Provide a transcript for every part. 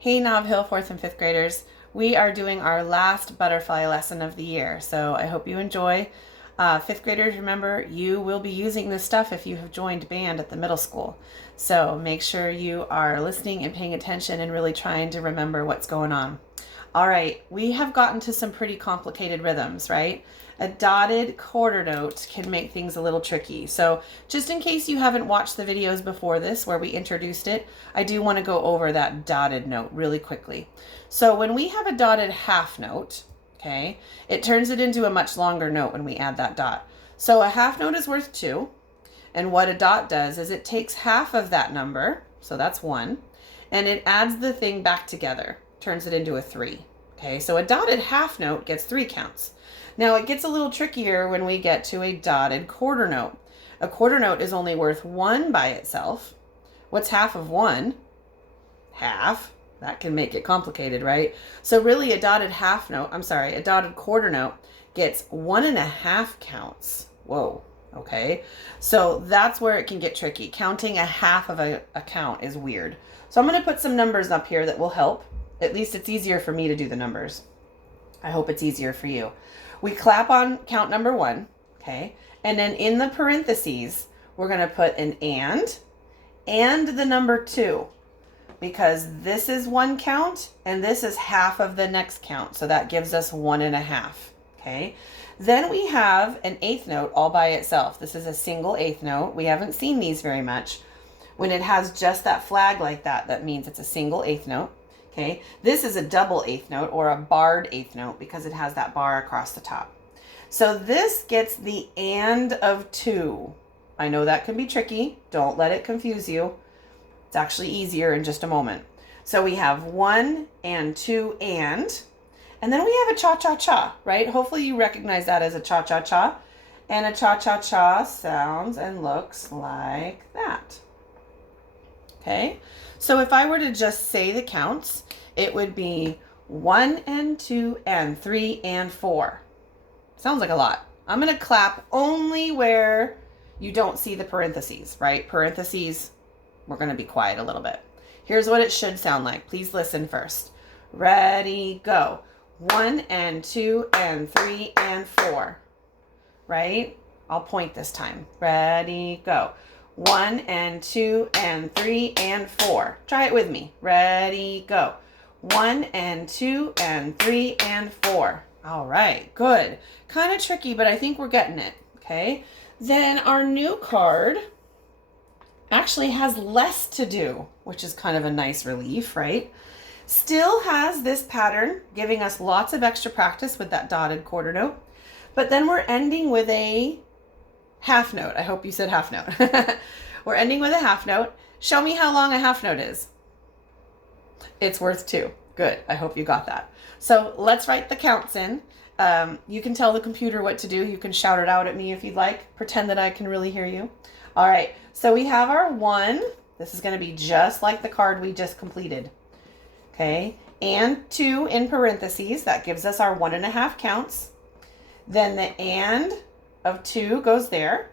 Hey Nob Hill 4th and 5th graders, we are doing our last butterfly lesson of the year, so I hope you enjoy. 5th graders, remember, you will be using this stuff if you have joined band at the middle school. So make sure you are listening and paying attention and really trying to remember what's going on. All right, we have gotten to some pretty complicated rhythms, right? A dotted quarter note can make things a little tricky. So just in case you haven't watched the videos before this where we introduced it, I do want to go over that dotted note really quickly. So when we have a dotted half note, okay, it turns it into a much longer note when we add that dot. So a half note is worth 2. And what a dot does is it takes half of that number, so that's 1, and it adds the thing back together, turns it into a 3. Okay, so a dotted half note gets 3 counts. Now it gets a little trickier when we get to a dotted quarter note. A quarter note is only worth 1 by itself. What's half of 1? Half. That can make it complicated, right? So really a dotted quarter note gets 1.5 counts. Whoa, okay. So that's where it can get tricky. Counting a half of a count is weird. So I'm going to put some numbers up here that will help. At least it's easier for me to do the numbers. I hope it's easier for you. We clap on count number 1, okay? And then in the parentheses, we're going to put an and the number 2, because this is 1 count and this is half of the next count. So that gives us 1.5, okay? Then we have an eighth note all by itself. This is a single eighth note. We haven't seen these very much. When it has just that flag like that, that means it's a single eighth note. Okay, this is a double eighth note or a barred eighth note because it has that bar across the top. So this gets the and of 2. I know that can be tricky. Don't let it confuse you. It's actually easier in just a moment. So we have 1 and 2 and then we have a cha-cha-cha, right? Hopefully you recognize that as a cha-cha-cha. And a cha-cha-cha sounds and looks like that. Okay, so if I were to just say the counts, it would be 1 and 2 and 3 and 4. Sounds like a lot. I'm going to clap only where you don't see the parentheses, right? Parentheses, we're going to be quiet a little bit. Here's what it should sound like. Please listen first. Ready, go. 1 and 2 and 3 and 4, right? I'll point this time. Ready, go. 1 and 2 and 3 and 4. Try it with me. Ready, go. 1 and 2 and 3 and 4. All right, good. Kind of tricky, but I think we're getting it, okay? Then our new card actually has less to do, which is kind of a nice relief, right? Still has this pattern, giving us lots of extra practice with that dotted quarter note, but then we're ending with a half note. I hope you said half note. We're ending with a half note. Show me how long a half note is. It's worth 2. Good. I hope you got that. So let's write the counts in. You can tell the computer what to do. You can shout it out at me if you'd like. Pretend that I can really hear you. All right. So we have our 1. This is going to be just like the card we just completed. Okay. And 2 in parentheses. That gives us our 1.5 counts. Then the and of 2 goes there.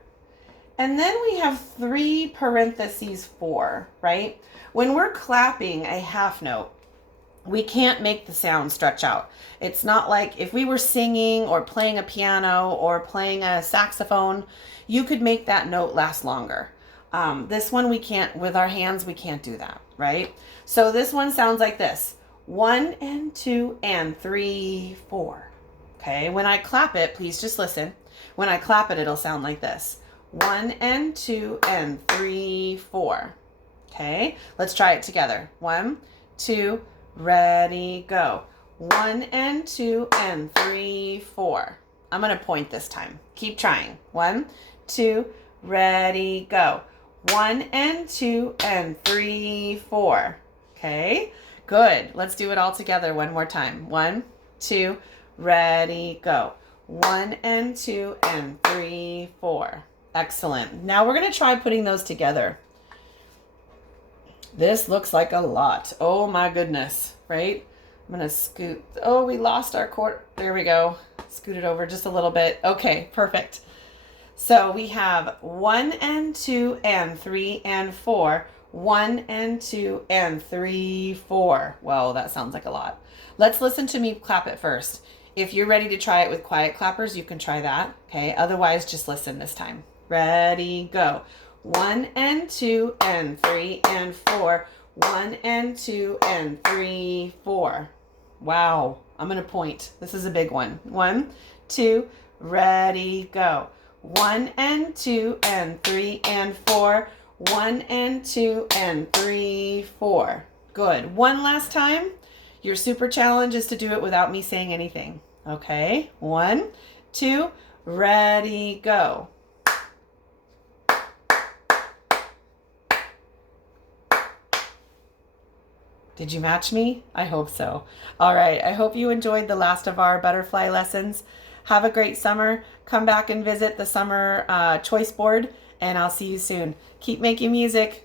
And then we have 3 parentheses 4, right? When we're clapping a half note, we can't make the sound stretch out. It's not like if we were singing or playing a piano or playing a saxophone, you could make that note last longer. This one we can't, with our hands, we can't do that, right? So this one sounds like this. 1 and 2 and 3, 4. Okay, when I clap it, please just listen. When I clap it, it'll sound like this. 1 and 2 and 3, 4. Okay, let's try it together. 1, 2, ready, go. 1 and 2 and 3, 4. I'm going to point this time. Keep trying. 1, 2, ready, go. 1 and 2 and 3, 4. Okay, good. Let's do it all together one more time. 1, 2, ready, go. 1 and 2 and 3, 4. Excellent. Now we're going to try putting those together. This looks like a lot. Oh my goodness, right? I'm going to scoot. Oh, we lost our quarter. There we go. Scoot it over just a little bit. Okay, perfect. So we have 1 and 2 and 3 and 4. 1 and 2 and 3, 4. Whoa, that sounds like a lot. Let's listen to me clap it first. If you're ready to try it with quiet clappers, you can try that. Okay, otherwise just listen this time. Ready, go. 1 and 2 and 3 and 4. 1 and 2 and 3, 4. Wow, I'm going to point. This is a big one. 1, 2, ready, go. 1 and 2 and 3 and 4. 1 and 2 and 3, 4. Good. One last time. Your super challenge is to do it without me saying anything. Okay, 1, 2, ready, go. Did you match me? I hope so. All right, I hope you enjoyed the last of our butterfly lessons. Have a great summer. Come back and visit the summer choice board, and I'll see you soon. Keep making music.